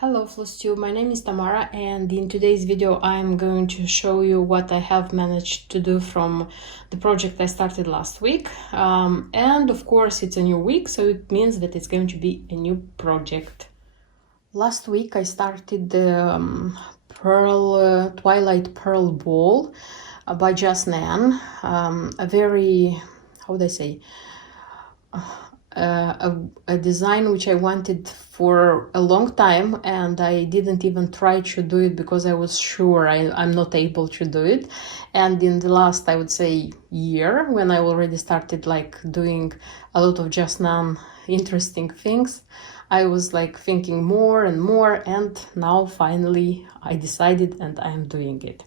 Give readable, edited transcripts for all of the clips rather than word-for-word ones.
Hello Flostube, my name is Tamara, and in today's video I'm going to show you what I have managed to do from the project I started last week. And of course it's a new week, so it means that it's going to be a new project. Last week I started the Twilight Pearl Ball by Just Nan. A very, how would I say, a design which I wanted for a long time, and I didn't even try to do it because I was sure I'm not able to do it. And in the last, I would say, year, when I already started like doing a lot of Just Nan interesting things, I was like thinking more and more, and now finally I decided and I am doing it.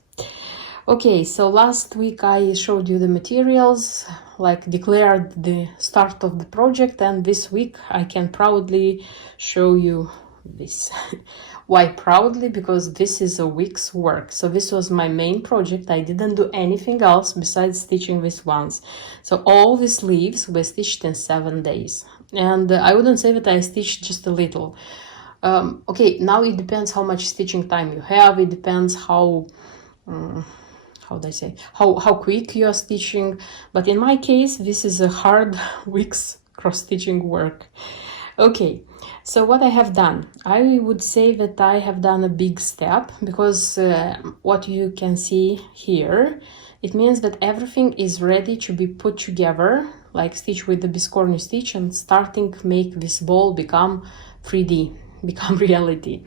Okay, so last week I showed you the materials, like declared the start of the project, and this week I can proudly show you this. Why proudly? Because this is a week's work. So this was my main project. I didn't do anything else besides stitching these ones. So all the sleeves were stitched in 7 days. And I wouldn't say that I stitched just a little. Okay, now it depends how much stitching time you have. It depends how how quick you are stitching, but in my case this is a hard week's cross-stitching work. Okay, so what I have done, I would say that I have done a big step, because what you can see here, it means that everything is ready to be put together, like stitch with the biscornu stitch, and starting make this ball become 3D, become reality.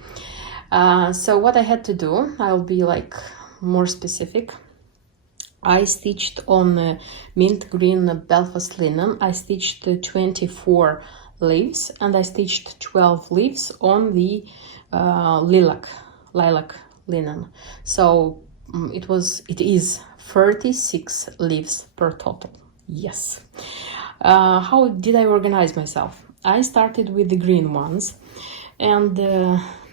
So what I had to do, I'll be like more specific. I stitched on mint green Belfast linen. I stitched 24 leaves, and I stitched 12 leaves on the lilac linen. So it is 36 leaves per total. Yes. How did I organize myself? I started with the green ones, and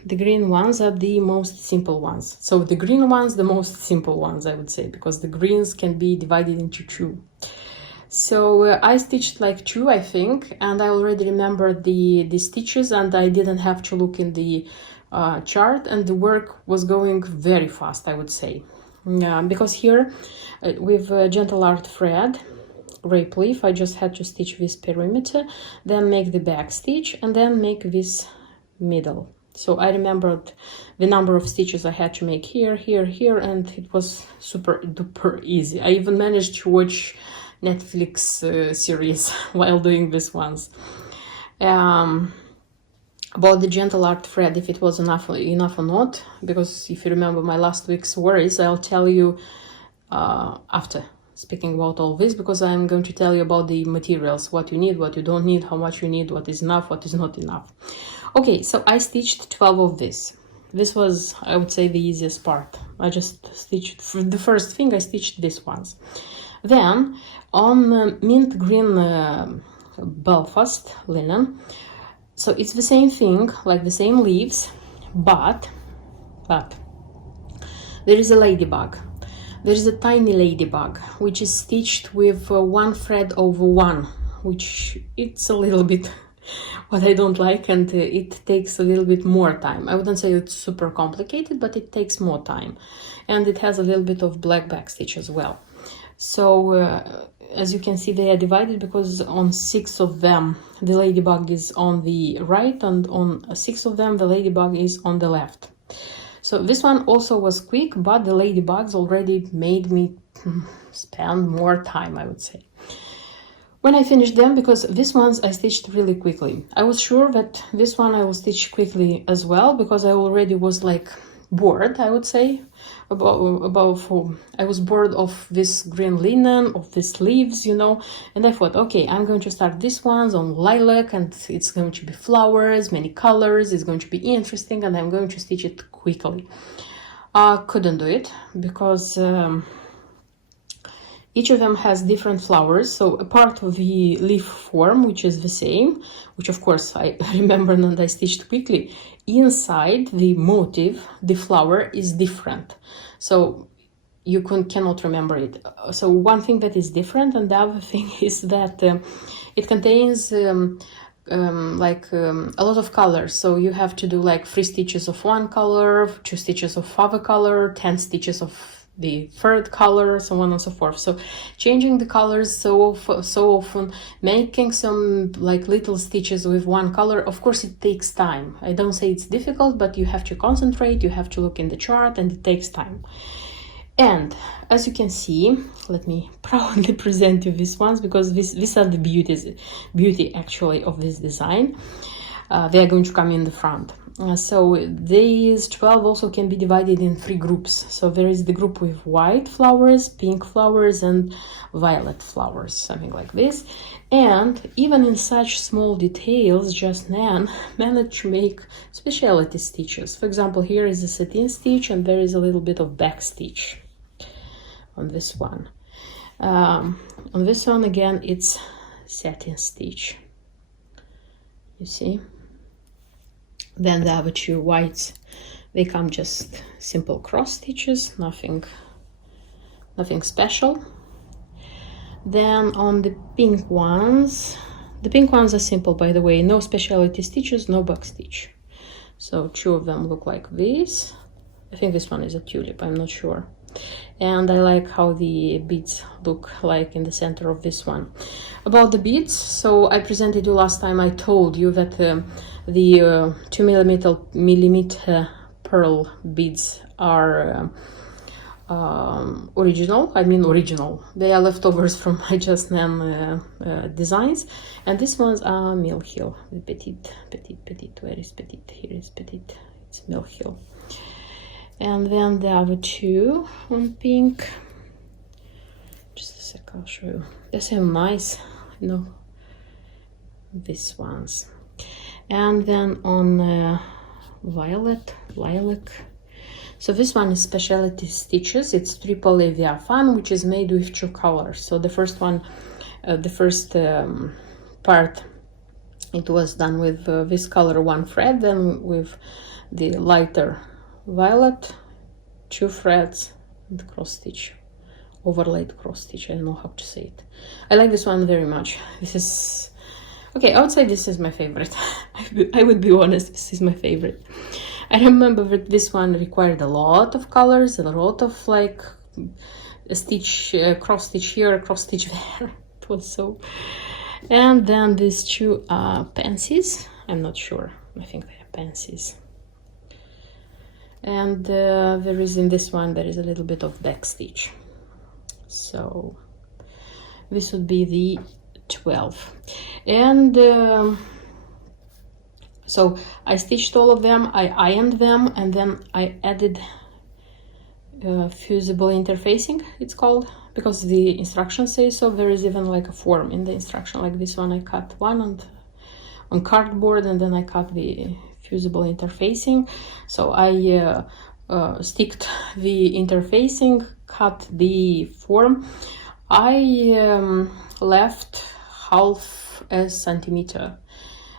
the green ones are the most simple ones. So the green ones, the most simple ones, I would say, because the greens can be divided into two. So I stitched like two, I think, and I already remember the stitches, and I didn't have to look in the chart, and the work was going very fast, I would say. Because here with Gentle Art thread, grape leaf, I just had to stitch this perimeter, then make the back stitch, and then make this middle. So I remembered the number of stitches I had to make here, here, here, and it was super duper easy. I even managed to watch Netflix series while doing this ones. About the Gentle Art thread, if it was enough or not, because if you remember my last week's worries, I'll tell you after speaking about all this, because I'm going to tell you about the materials, what you need, what you don't need, how much you need, what is enough, what is not enough. Okay, so I stitched 12 of this. This was, I would say, the easiest part. I just stitched, for the first thing, I stitched these ones. Then, on mint green Belfast linen, so it's the same thing, like the same leaves, but there is a ladybug. There is a tiny ladybug, which is stitched with one thread over one, which it's a little bit what I don't like, and it takes a little bit more time. I wouldn't say it's super complicated, but it takes more time, and it has a little bit of black backstitch as well. So as you can see, they are divided because on 6 of them the ladybug is on the right, and on 6 of them the ladybug is on the left. So this one also was quick, but the ladybugs already made me spend more time, I would say, when I finished them, because these ones I stitched really quickly. I was sure that this one I will stitch quickly as well, because I already was like bored, I would say, I was bored of this green linen, of these leaves, you know, and I thought, okay, I'm going to start these ones on lilac, and it's going to be flowers, many colors, it's going to be interesting, and I'm going to stitch it quickly. Couldn't do it, because each of them has different flowers. So a part of the leaf form, which is the same, which of course I remember and I stitched quickly, inside the motif, the flower is different. So you cannot remember it. So one thing that is different, and the other thing is that it contains a lot of colors, so you have to do like 3 stitches of one color, 2 stitches of other color, 10 stitches of the third color, so on and so forth. So changing the colors so often, making some like little stitches with one color, of course it takes time. I don't say it's difficult, but you have to concentrate, you have to look in the chart, and it takes time. And as you can see, let me proudly present you these ones, because these are the beauty actually of this design. They are going to come in the front. So these 12 also can be divided in 3 groups. So there is the group with white flowers, pink flowers, and violet flowers, something like this. And even in such small details, just Nan managed to make specialty stitches. For example, here is a satin stitch, and there is a little bit of back stitch on this one. On this one again, it's satin stitch. You see? Then the other 2 whites, they come just simple cross stitches, nothing special. Then on the pink ones are simple, by the way, no specialty stitches, no back stitch. So 2 of them look like this. I think this one is a tulip, I'm not sure. And I like how the beads look like in the center of this one. About the beads, so I presented you last time, I told you that the 2 millimeter pearl beads are original. They are leftovers from my Just Nan designs, and these ones are Mill Hill. The petite. Where is petite? Here is petite. It's Mill Hill. And then the other 2 on pink. Just a sec, I'll show you. They're so nice, these ones. And then on lilac. So this one is specialty stitches. It's triple Leviathan, which is made with 2 colors. So the first one, part, it was done with this color 1 thread, then with the lighter violet, 2 threads, and cross stitch, overlaid cross stitch. I don't know how to say it. I like this one very much. This is okay. I would say this is my favorite. I would be honest, this is my favorite. I remember that this one required a lot of colors, a lot of like a stitch, cross stitch here, cross stitch there. It was so. And then these 2 are pansies. I'm not sure. I think they are pansies. And there is in this one, there is a little bit of back stitch. So this would be the 12. And so I stitched all of them, I ironed them, and then I added fusible interfacing, it's called, because the instructions say so. There is even like a form in the instruction, like this one. I cut one on cardboard, and then I cut the fusible interfacing. So I sticked the interfacing, cut the form. I left half a centimeter,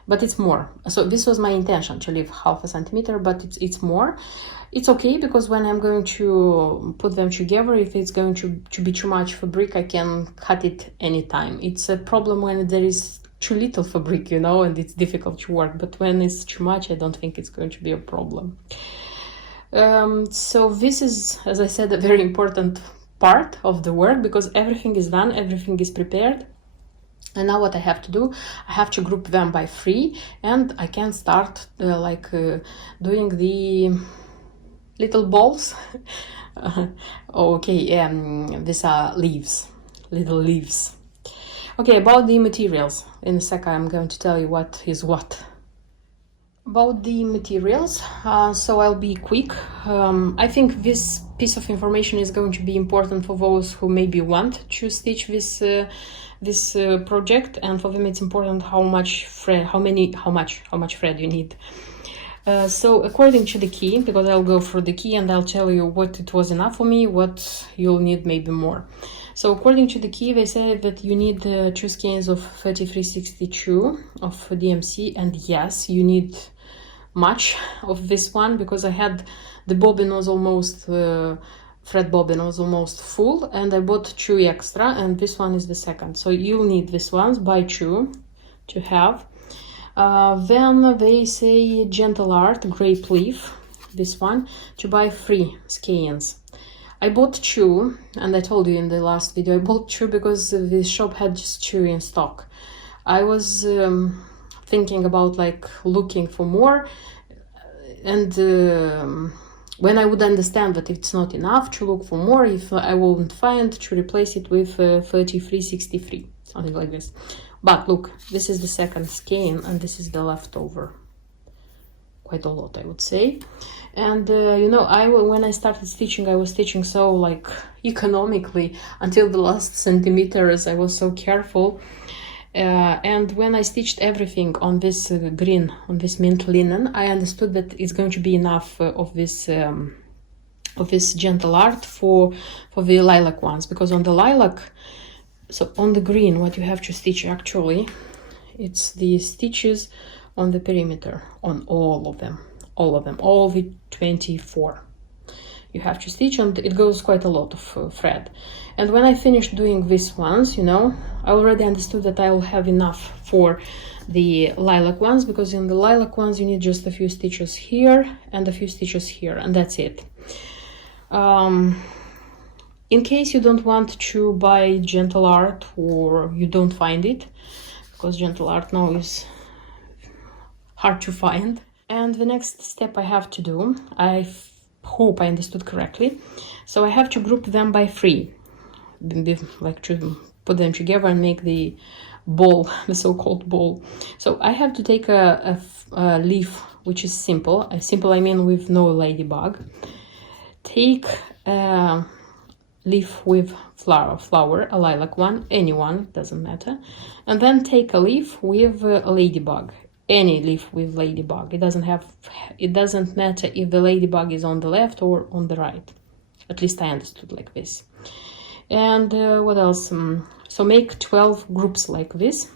but it's more. So this was my intention, to leave half a centimeter, but it's more. It's okay, because when I'm going to put them together, if it's going to be too much fabric, I can cut it anytime. It's a problem when there is too little fabric, and it's difficult to work, but when it's too much, I don't think it's going to be a problem. So this is, as I said, a very important part of the work, because everything is done, everything is prepared. And now what I have to do, I have to group them by 3, and I can start doing the little balls. These are leaves, little leaves. Okay, about the materials. In a sec, I'm going to tell you what is what. About the materials, so I'll be quick. I think this piece of information is going to be important for those who maybe want to stitch this project, and for them it's important how much thread you need. So according to the key, because I'll go through the key and I'll tell you what it was enough for me, what you'll need maybe more. So according to the key, they said that you need 2 skeins of 3362 of DMC, and yes, you need much of this one, because I had the bobbin was almost thread bobbin was almost full, and I bought 2 extra, and this one is the second. So you'll need these ones, buy 2 to have. Then they say Gentle Art, Grape Leaf, this one, to buy 3 skeins. I bought 2, and I told you in the last video, I bought 2 because the shop had just 2 in stock. I was thinking about like looking for more, and when I would understand that it's not enough to look for more, if I won't find, to replace it with 3363, something like this. But look, this is the second skein, and this is the leftover. Quite a lot, I would say. And you know, when I started stitching, I was stitching so like economically until the last centimeters. I was so careful. And when I stitched everything on this green, on this mint linen, I understood that it's going to be enough of this Gentle Art for the lilac ones, because on the lilac, so on the green, what you have to stitch actually, it's the stitches on the perimeter, on all of them, all the 24. You have to stitch, and it goes quite a lot of thread. And when I finished doing these ones, you know, I already understood that I will have enough for the lilac ones, because in the lilac ones you need just a few stitches here and a few stitches here, and that's it. In case you don't want to buy Gentle Art, or you don't find it, because Gentle Art now is hard to find. And the next step I have to do, I hope I understood correctly, so I have to group them by 3, like to put them together and make the ball, the so-called ball. So I have to take a leaf which is simple. Simple, I mean with no ladybug. Take a leaf with flower, a lilac one, any one, doesn't matter, and then take a leaf with a ladybug. Any leaf with ladybug. It doesn't matter if the ladybug is on the left or on the right. At least I understood like this. And what else? So make 12 groups like this.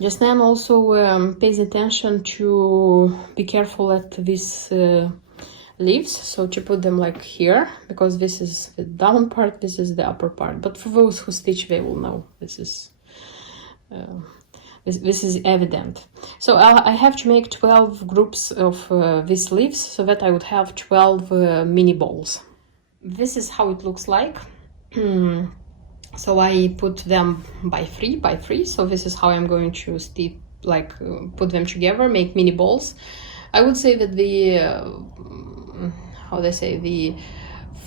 Just then also pays attention to be careful at these leaves. So to put them like here, because this is the down part, this is the upper part. But for those who stitch, they will know this is this is evident. So I have to make 12 groups of these leaves, so that I would have 12 mini balls. This is how it looks like. So I put them by 3, so this is how I'm going to put them together, make mini balls. I would say that the how they say, the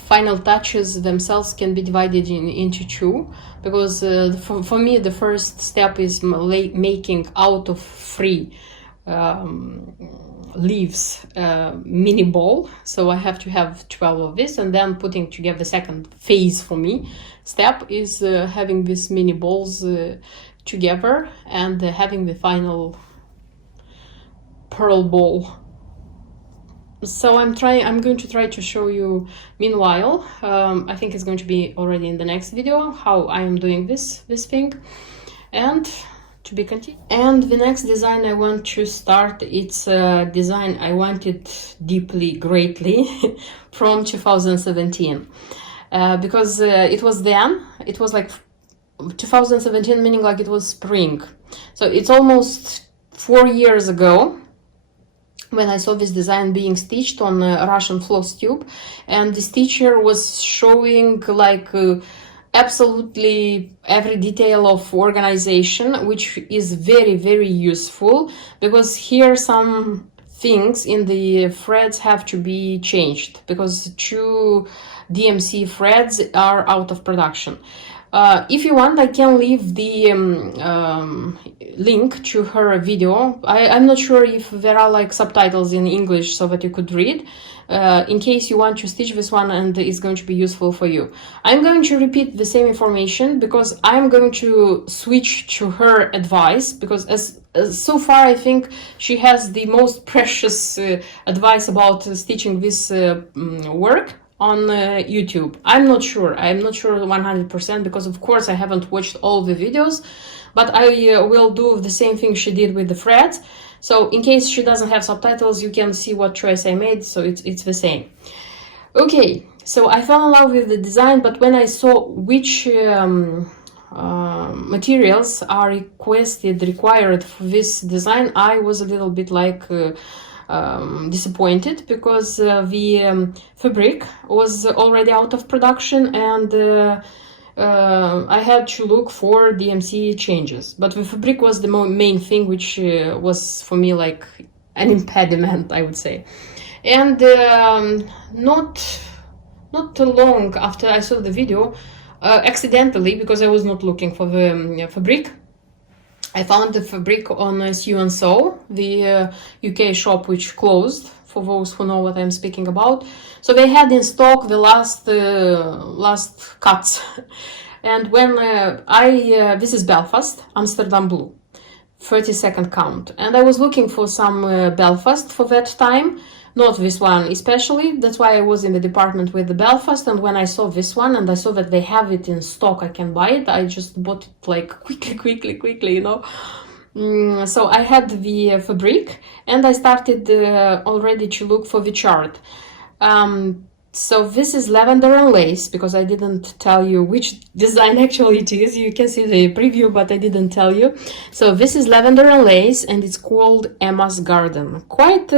final touches themselves can be divided into 2, because for me the first step is making out of 3 leaves mini ball. So I have to have 12 of this, and then putting together the second phase for me step is having these mini balls together and having the final pearl ball. So I'm going to try to show you meanwhile. I think it's going to be already in the next video how I am doing this thing, and to be continued. And the next design I want to start, it's a design I wanted deeply, greatly from 2017, because it was like 2017, meaning like it was spring. So it's almost 4 years ago when I saw this design being stitched on a Russian floss tube, and the stitcher was showing like absolutely every detail of organization, which is very, very useful, because here some things in the threads have to be changed because 2 DMC threads are out of production. If you want, I can leave the link to her video. I'm not sure if there are like subtitles in English so that you could read, in case you want to stitch this one and it's going to be useful for you. I'm going to repeat the same information because I'm going to switch to her advice, because as so far I think she has the most precious advice about stitching this work on YouTube. I'm not sure 100%, because of course I haven't watched all the videos, but I will do the same thing she did with the threads. So in case she doesn't have subtitles, you can see what choice I made, so it's the same. Okay, so I fell in love with the design, but when I saw which materials are required for this design, I was a little bit like disappointed, because the fabric was already out of production, and I had to look for DMC changes. But the fabric was the main thing, which was for me like an impediment, I would say. And not too long after I saw the video, accidentally, because I was not looking for the fabric, I found the fabric on Sew & Sew, the UK shop which closed, for those who know what I'm speaking about. So they had in stock the last cuts. And when this is Belfast, Amsterdam Blue, 32nd count. And I was looking for some Belfast for that time, not this one especially. That's why I was in the department with the Belfast. And when I saw this one and I saw that they have it in stock, I can buy it, I just bought it like quickly, you know. So I had the fabric, and I started already to look for the chart. So this is Lavender&Lace, because I didn't tell you which design actually it is. You can see the preview, but I didn't tell you. So this is Lavender&Lace, and it's called Emma's Garden. Quite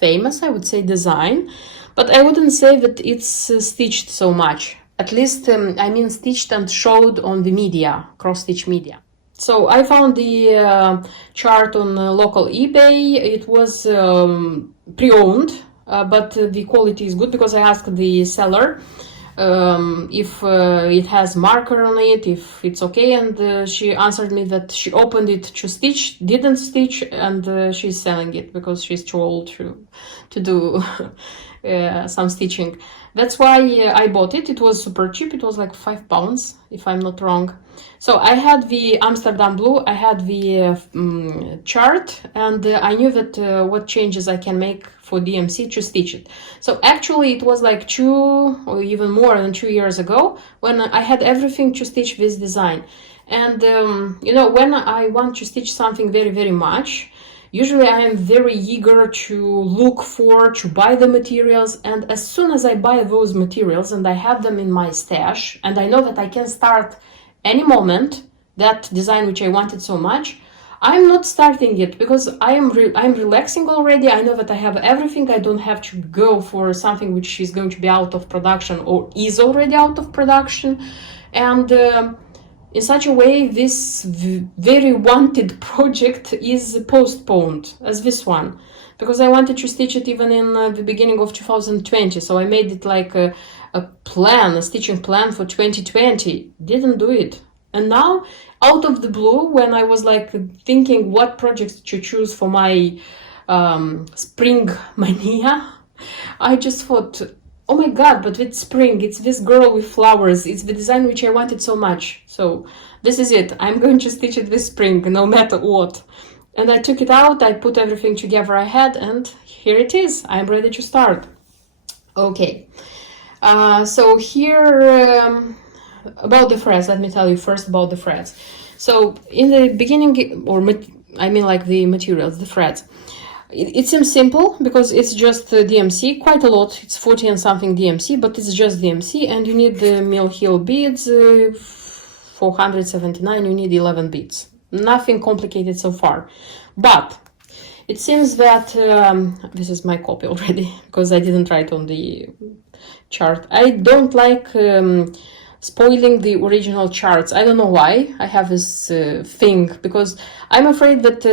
famous, I would say, design, but I wouldn't say that it's stitched so much. At least, I mean, stitched and showed on the media, cross-stitch media. So I found the chart on local eBay. It was pre-owned, but the quality is good, because I asked the seller if it has marker on it, if it's okay, and she answered me that she opened it to stitch, didn't stitch, and she's selling it because she's too old to do some stitching. That's why I bought it. It was super cheap. It was like £5, if I'm not wrong. So I had the Amsterdam Blue, I had the chart, and I knew that what changes I can make for DMC to stitch it. So actually it was like 2 or even more than 2 years ago when I had everything to stitch this design. And you know, when I want to stitch something very much, usually I am very eager to look to buy the materials, and as soon as I buy those materials and I have them in my stash, and I know that I can start any moment that design which I wanted so much, I'm not starting it, because I'm relaxing already. I know that I have everything. I don't have to go for something which is going to be out of production or is already out of production. And in such a way, this very wanted project is postponed, as this one, because I wanted to stitch it even in the beginning of 2020. So I made it like a stitching plan for 2020. Didn't do it. And now, out of the blue, when I was like thinking what projects to choose for my spring mania, I just thought, oh my god, but it's spring, it's this girl with flowers, it's the design which I wanted so much. So this is it. I'm going to stitch it this spring, no matter what. And I took it out, I put everything together I had, and here it is. I'm ready to start. Okay. So here, about the threads, let me tell you first about the threads. So in the beginning, I mean like the materials, the threads, it seems simple because it's just DMC, quite a lot, it's 40 and something DMC, but it's just DMC, and you need the Mill Hill beads, 479, you need 11 beads. Nothing complicated so far. But it seems that, this is my copy already, because I didn't write on the chart. I don't like spoiling the original charts. I don't know why I have this thing, because I'm afraid that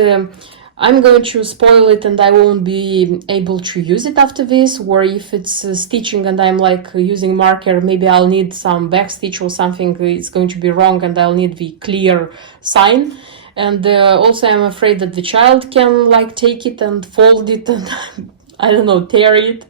I'm going to spoil it and I won't be able to use it after this, or if it's stitching and I'm like using marker, maybe I'll need some backstitch or something, it's going to be wrong and I'll need the clear sign. And also I'm afraid that the child can like take it and fold it and I don't know, tear it.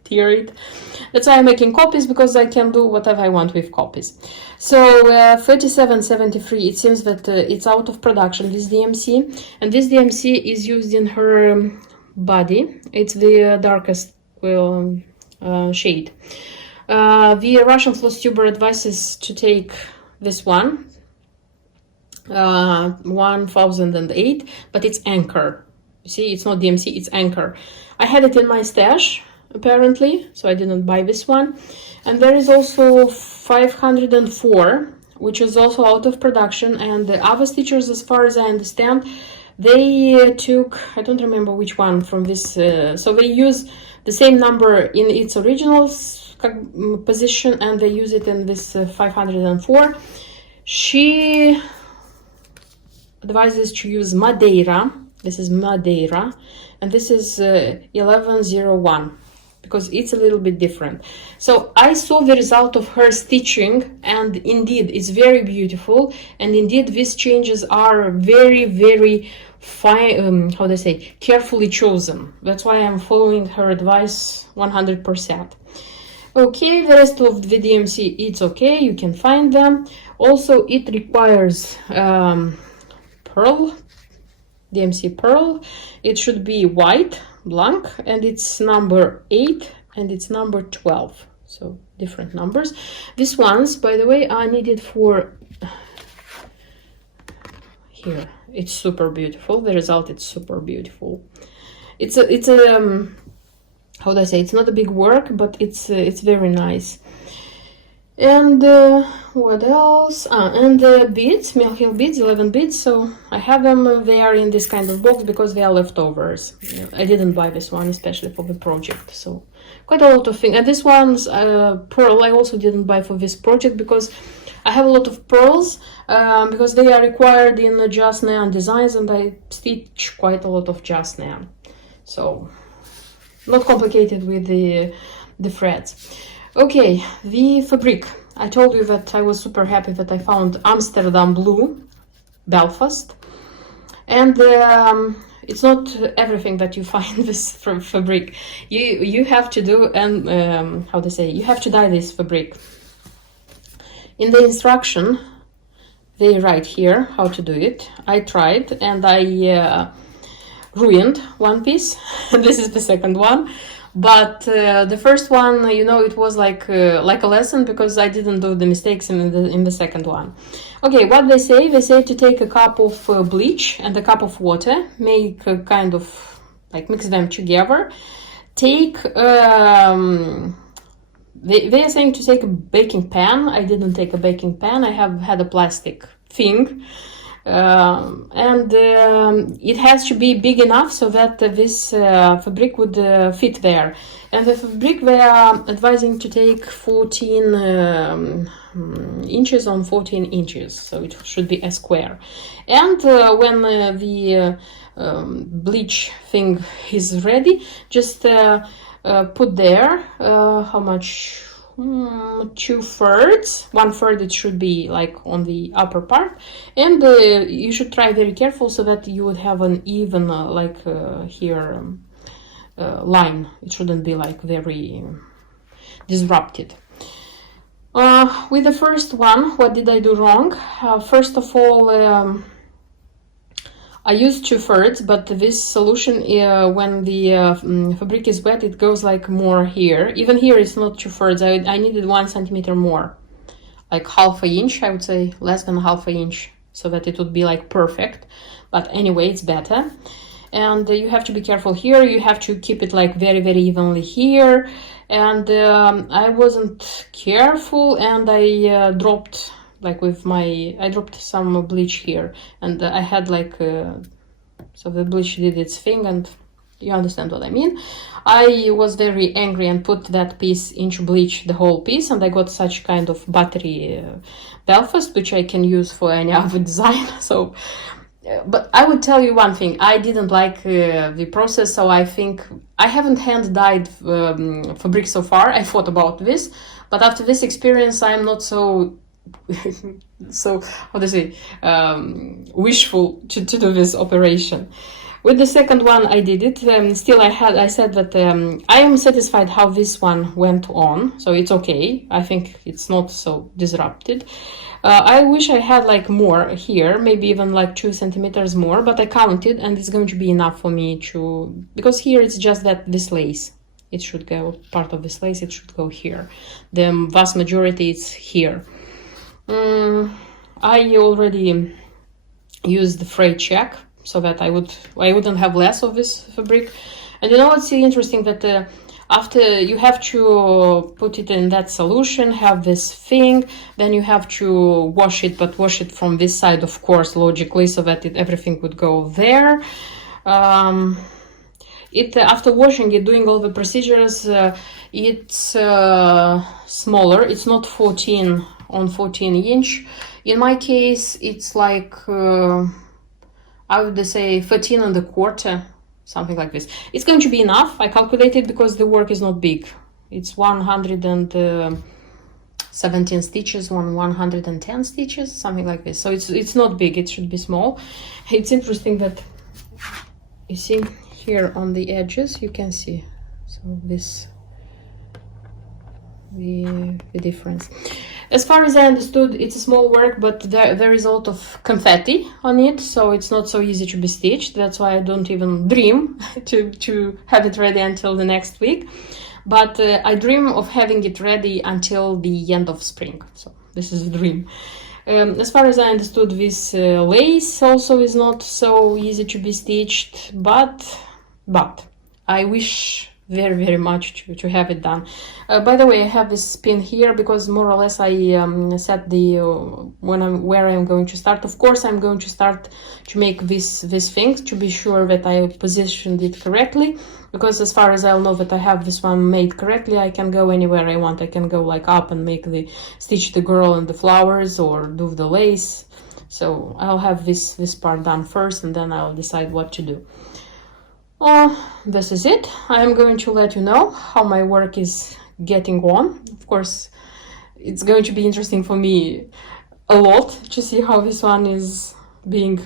That's why I'm making copies, because I can do whatever I want with copies. So 3773, it seems that it's out of production, this DMC, and this DMC is used in her body. It's the darkest shade. The Russian floss tuber advises to take this one, 1008, but it's Anchor. You see, it's not DMC, it's Anchor. I had it in my stash, apparently, so I didn't buy this one. And there is also 504, which is also out of production, and the other stitchers, as far as I understand, they took, I don't remember which one from this, so they use the same number in its original position, and they use it in this 504. She advises to use Madeira. This is Madeira, and this is 1101, because it's a little bit different. So I saw the result of her stitching, and indeed it's very beautiful, and indeed these changes are very, very fine, how do I say, carefully chosen. That's why I'm following her advice 100%. Okay, the rest of the DMC, it's okay, you can find them. Also, it requires pearl, DMC pearl. It should be white, blank, and it's number 8 and it's number 12. So different numbers. These ones, by the way, are needed for here. It's super beautiful. The result is super beautiful. It's a how do I say? It's not a big work, but it's very nice. And what else? And the beads, Mill Hill beads, 11 beads. So I have them. They are in this kind of box because they are leftovers. I didn't buy this one especially for the project. So quite a lot of things. And this one's pearl I also didn't buy for this project because I have a lot of pearls because they are required in just neon designs, and I stitch quite a lot of just neon. So not complicated with the threads. Okay, the fabric. I told you that I was super happy that I found Amsterdam blue, Belfast, and it's not everything that you find this fabric. You have to do, and how to say, you have to dye this fabric. In the instruction, they write here how to do it. I tried and I ruined one piece. This is the second one. But the first one, you know, it was like a lesson because I didn't do the mistakes in the second one. Okay, what they say to take a cup of bleach and a cup of water, make a kind of like mix them together. Take they are saying to take a baking pan. I didn't take a baking pan. I have had a plastic thing. And it has to be big enough so that this fabric would fit there. And the fabric they are advising to take 14 inches on 14 inches, so it should be a square. And when the bleach thing is ready, just put there how much? 2/3, 1/3 it should be like on the upper part, and you should try very careful so that you would have an even here line. It shouldn't be like very disrupted. With the first one, what did I do wrong? First of all, I used 2/3, but this solution, when the fabric is wet, it goes like more here. Even here, it's not 2/3. I needed 1 centimeter more, like half an inch, I would say, less than half an inch, so that it would be like perfect. But anyway, it's better. And you have to be careful here. You have to keep it like very, very evenly here. And I wasn't careful, and I dropped. Like with I dropped some bleach here, and I had like, so the bleach did its thing, and you understand what I mean. I was very angry and put that piece into bleach, the whole piece, and I got such kind of battery Belfast, which I can use for any other design. So, but I would tell you one thing, I didn't like the process, so I think I haven't hand dyed fabric so far. I thought about this, but after this experience, I'm not so so how to say wishful to do this operation. With the second one, I did it. Still, I said that I am satisfied how this one went on, so it's okay. I think it's not so disrupted. I wish I had like more here, maybe even like 2 centimeters more, but I counted, and it's going to be enough for me to, because here it's just that this lace, it should go, part of this lace, it should go here. The vast majority is here. I already used the freight check so that I wouldn't have less of this fabric. And you know what's interesting, that After you have to put it in that solution, have this thing, then you have to wash it, but wash it from this side, of course, logically, so that everything would go there. After washing it, doing all the procedures, it's smaller. It's not 14 on 14 inch. In my case, it's like I would say 13 and a quarter, something like this. It's going to be enough. I calculated because the work is not big. It's 117 stitches, 110 stitches, something like this. So it's not big. It should be small. It's interesting that you see here on the edges, you can see, so this the difference. As far as I understood, it's a small work, but there is a lot of confetti on it, so it's not so easy to be stitched. That's why I don't even dream to have it ready until the next week. But I dream of having it ready until the end of spring. So this is a dream. As far as I understood, this lace also is not so easy to be stitched, but I wish very much to have it done. By the way, I have this pin here because more or less I set the where I'm going to start. Of course, I'm going to start to make this thing to be sure that I positioned it correctly, because as far as I'll know that I have this one made correctly, I can go anywhere I want. I can go like up and make stitch the girl and the flowers, or do the lace. So I'll have this part done first, and then I'll decide what to do. This is it. I'm going to let you know how my work is getting on. Of course, it's going to be interesting for me a lot to see how this one is being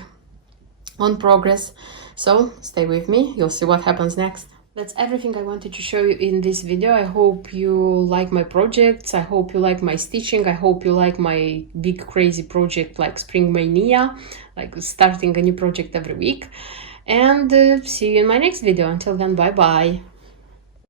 on progress. So stay with me, you'll see what happens next. That's everything I wanted to show you in this video. I hope you like my projects. I hope you like my stitching. I hope you like my big crazy project like Spring Mania, like starting a new project every week. And see you in my next video. Until then, bye bye.